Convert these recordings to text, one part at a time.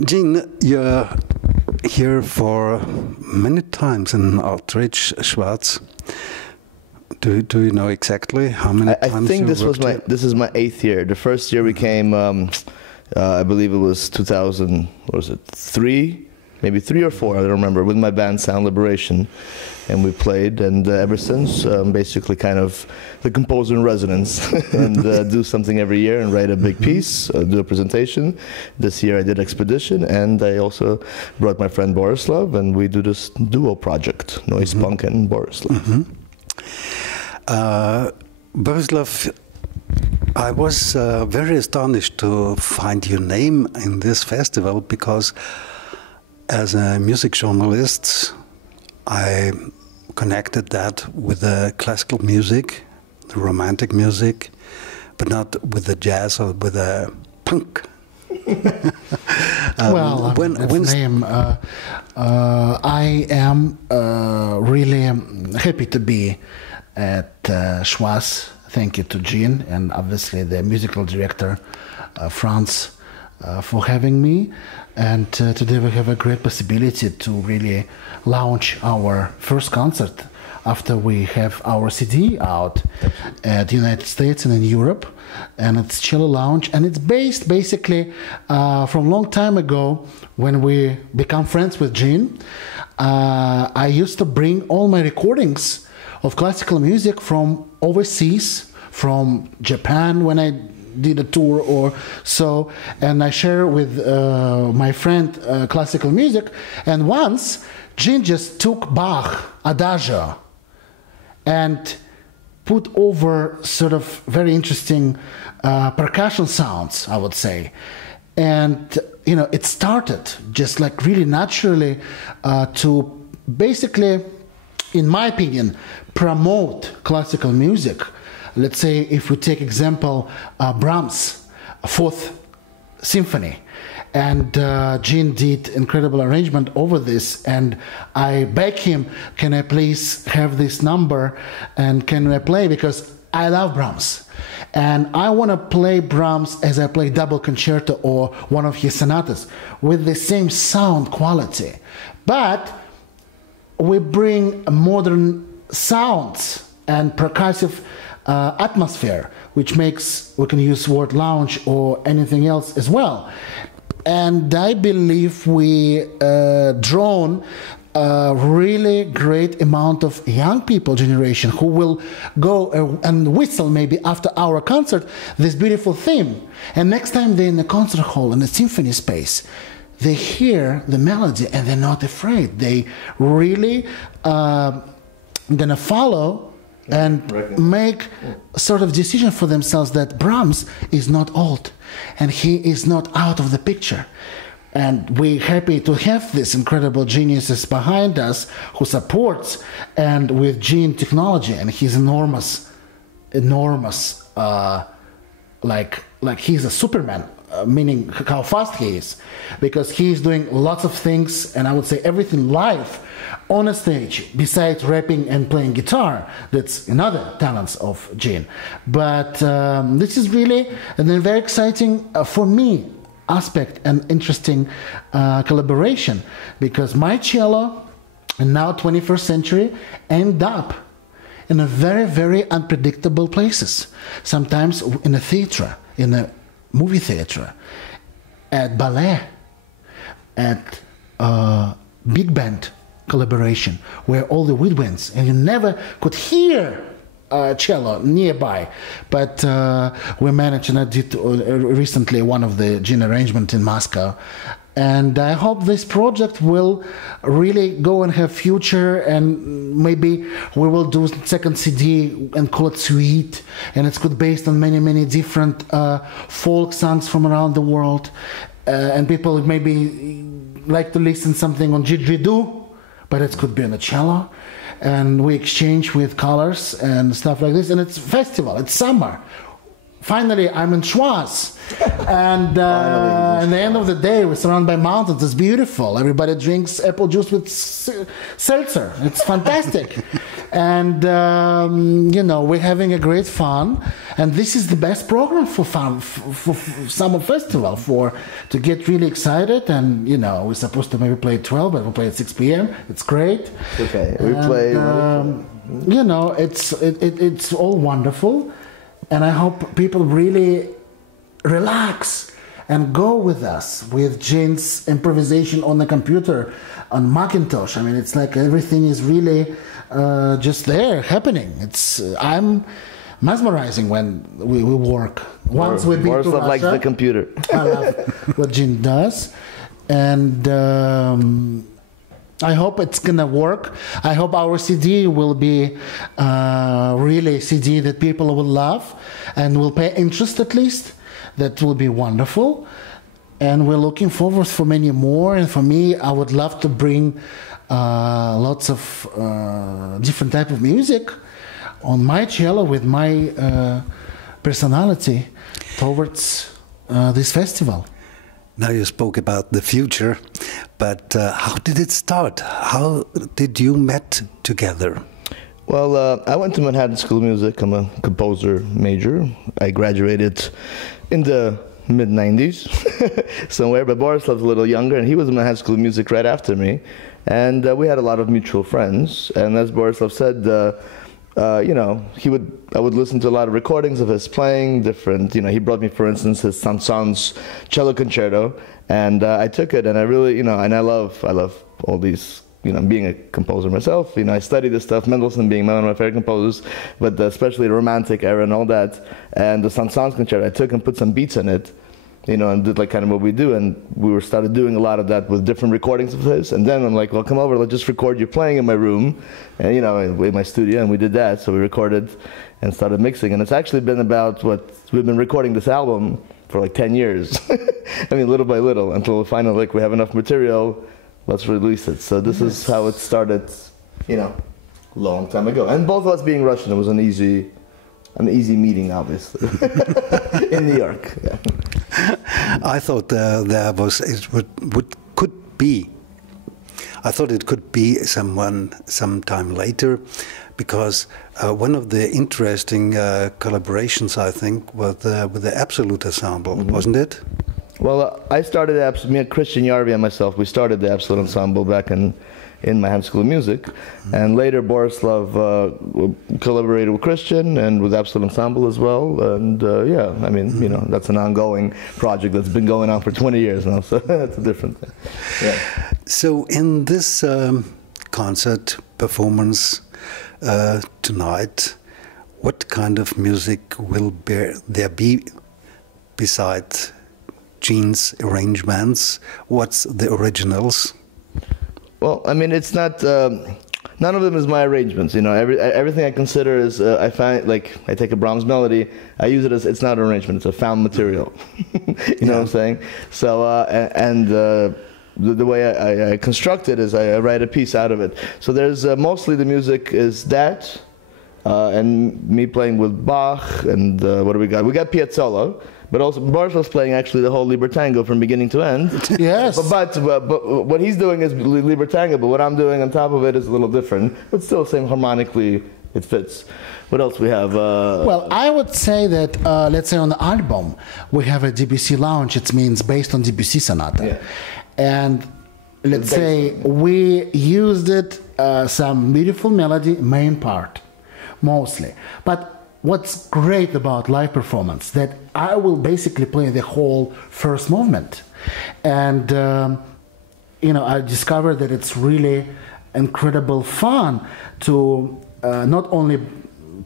Gene, you're here for many times in Outreach Schwarz. Do you know exactly how many times? I think this is my 8th year. The first year we came, I believe it was 2000. What was it? 3, maybe 3 or 4. I don't remember. With my band Soundliberation, and we played. And ever since, basically, kind of the composer in residence, and do something every year and write a big piece, do a presentation. This year I did Expedition, and I also brought my friend Borislav, and we do this duo project, Noizepunk and Borislav. Borislav, I was very astonished to find your name in this festival, because as a music journalist I connected that with the classical music, the romantic music, but not with the jazz or with the punk. Well, name. I am really happy to be at Schwarz. Thank you to Gene and obviously the musical director, Franz, for having me. And today we have a great possibility to really launch our first concert after we have our CD out at the United States and in Europe. And it's Cello Lounge, and it's based basically from a long time ago when we become friends with Gene. I used to bring all my recordings of classical music from overseas, from Japan when I did a tour or so, and I share with my friend classical music. And once Gene just took Bach Adagio and put over sort of very interesting percussion sounds, I would say. And, you know, it started just like really naturally to basically, in my opinion, promote classical music. Let's say if we take example, Brahms' 4th Symphony. And Gene did incredible arrangement over this, and I begged him, can I please have this number and can I play, because I love Brahms and I want to play Brahms as I play double concerto or one of his sonatas with the same sound quality, but we bring modern sounds and percussive atmosphere, which makes, we can use word lounge or anything else as well. And I believe we drawn a really great amount of young people generation who will go and whistle maybe after our concert this beautiful theme. And next time they're in the concert hall, in the symphony space, they hear the melody and they're not afraid. They really gonna follow and make sort of decision for themselves that Brahms is not old and he is not out of the picture. And we're happy to have these incredible geniuses behind us who supports, and with Gene technology and his enormous, like he's a Superman, meaning how fast he is, because he's doing lots of things, and I would say everything live on a stage besides rapping and playing guitar. That's another talents of Gene. But this is really a very exciting for me aspect and interesting collaboration, because my cello and now 21st century end up in a very, very unpredictable places. Sometimes in a theater, in a movie theater, at ballet, at big band collaboration, where all the woodwinds, and you never could hear cello nearby. But we managed, and I did recently one of the Gene arrangement in Moscow. And I hope this project will really go and have future, and maybe we will do second CD and call it Suite, and it's good based on many, many different folk songs from around the world. And people maybe like to listen something on didgeridoo, but it could be on the cello. And we exchange with colors and stuff like this. And it's festival, it's summer. Finally, I'm in Schwarz. And at the end of the day, we're surrounded by mountains. It's beautiful. Everybody drinks apple juice with seltzer. It's fantastic. And, you know, we're having a great fun. And this is the best program for fun, for summer festival, to get really excited. And, you know, we're supposed to maybe play at 12, but we'll play at 6 p.m. It's great. Okay, we play. You know, it's all wonderful. And I hope people really relax and go with us with Gene's improvisation on the computer, on Macintosh. I mean, it's like everything is really just there, happening. I'm mesmerizing when we work. Once we've been to Russia, likes the computer. I love what Gene does. And I hope it's gonna work. I hope our CD will be really CD that people will love and will pay interest at least. That will be wonderful. And we're looking forward for many more. And for me, I would love to bring lots of different type of music on my cello with my personality towards this festival. Now you spoke about the future, but how did it start? How did you met together? Well, I went to Manhattan School of Music. I'm a composer major. I graduated in the mid-90s somewhere, but Borislav's a little younger, and he was in Manhattan School of Music right after me. And we had a lot of mutual friends. And as Borislav said, you know, I would listen to a lot of recordings of his playing different, you know, he brought me, for instance, his Saint-Saëns cello concerto, and I took it, and I really, you know, and I love all these, you know, being a composer myself, you know, I studied this stuff, Mendelssohn being one of my favorite composers, but especially the Romantic era and all that, and the Saint-Saëns concerto, I took and put some beats in it, you know, and did like kind of what we do, and we started doing a lot of that with different recordings of his, and then I'm like, well, come over, let's just record you playing in my room, and you know, in my studio, and we did that, so we recorded and started mixing, and it's actually been about we've been recording this album for like 10 years, I mean, little by little, until we finally, like, we have enough material, let's release it. So this is how it started, you know, a long time ago, and both of us being Russian, it was an easy meeting, obviously, in New York. Yeah. I thought it could be sometime later, because one of the interesting collaborations, I think, with the Absolut Ensemble, wasn't it? Well, I started me and Christian Yarvi and myself, we started the Absolut Ensemble back in Manhattan School of Music, and later Borislav collaborated with Christian and with Absolut Ensemble as well, and yeah, I mean, you know, that's an ongoing project that's been going on for 20 years now, so that's a different thing. Yeah. So in this concert performance tonight, what kind of music will there be besides Gene's arrangements? What's the originals? Well, I mean, it's not. None of them is my arrangements. You know, everything I consider is. I find, like, I take a Brahms melody, I use it as, it's not an arrangement, it's a found material. You know what I'm saying? So the way I construct it is I write a piece out of it. So there's mostly the music is that, and me playing with Bach, and what do we got? We got Piazzolla. But also, Borislav's playing actually the whole Libertango from beginning to end. Yes. But what he's doing is Libertango, but what I'm doing on top of it is a little different. But still, same harmonically, it fits. What else we have? Well, I would say that, let's say on the album, we have a Debussy Lounge. It means based on Debussy Sonata. Yeah. And let's say we used it, some beautiful melody, main part, mostly. But what's great about live performance, that I will basically play the whole first movement. And, you know, I discovered that it's really incredible fun to not only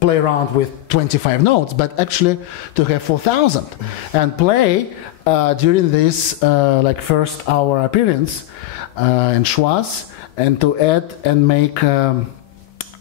play around with 25 notes, but actually to have 4,000 and play during this like first hour appearance in Schwarz, and to add and make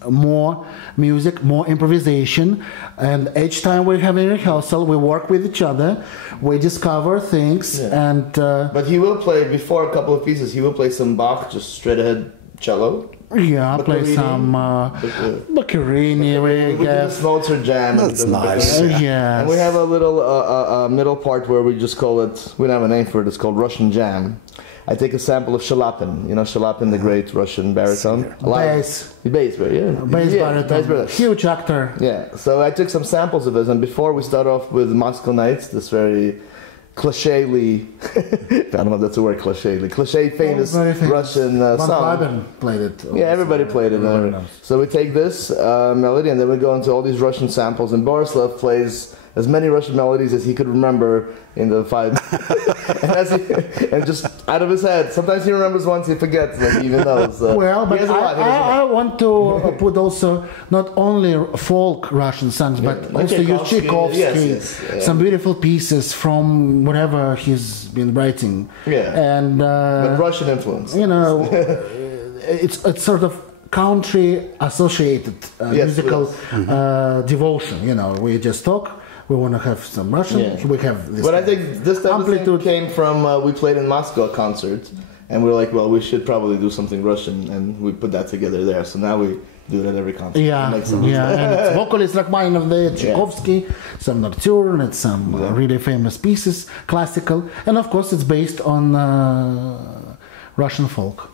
more music, more improvisation, and each time we're having rehearsal, we work with each other, we discover things, and... But he will play, before a couple of pieces, he will play some Bach, just straight ahead cello. Yeah, play some Boccherini. We do the Smeltzer jam. That's nice. Yes. And we have a little middle part where we just call it, we don't have a name for it, it's called Russian jam. I take a sample of Shalapin. You know Shalapin, the great Russian baritone. Bass. Bass baritone. Baritone. Huge actor. Yeah. So I took some samples of his, and before we start off with Moscow Nights, this very cliche-ly, I don't know if that's a word, cliche famous Russian song. Von played it. Yeah, everybody played it. So we take this melody, and then we go into all these Russian samples, and Borislav plays as many Russian melodies as he could remember in the 5 and just out of his head. Sometimes he remembers once, he forgets, like, even those. Well, but I want to put also not only folk Russian songs, but also Tchaikovsky, some beautiful pieces from whatever he's been writing. Yeah, and but Russian influence. You know, it's sort of country associated musical devotion. You know, we just talk. We want to have some Russian. We have this. But I think this type of thing came from we played in Moscow a concert, and we were like, well, we should probably do something Russian, and we put that together there. So now we do it at every concert. Yeah, and it's vocalist Rachmaninoff, Tchaikovsky, some nocturne, and some really famous pieces, classical, and of course it's based on Russian folk.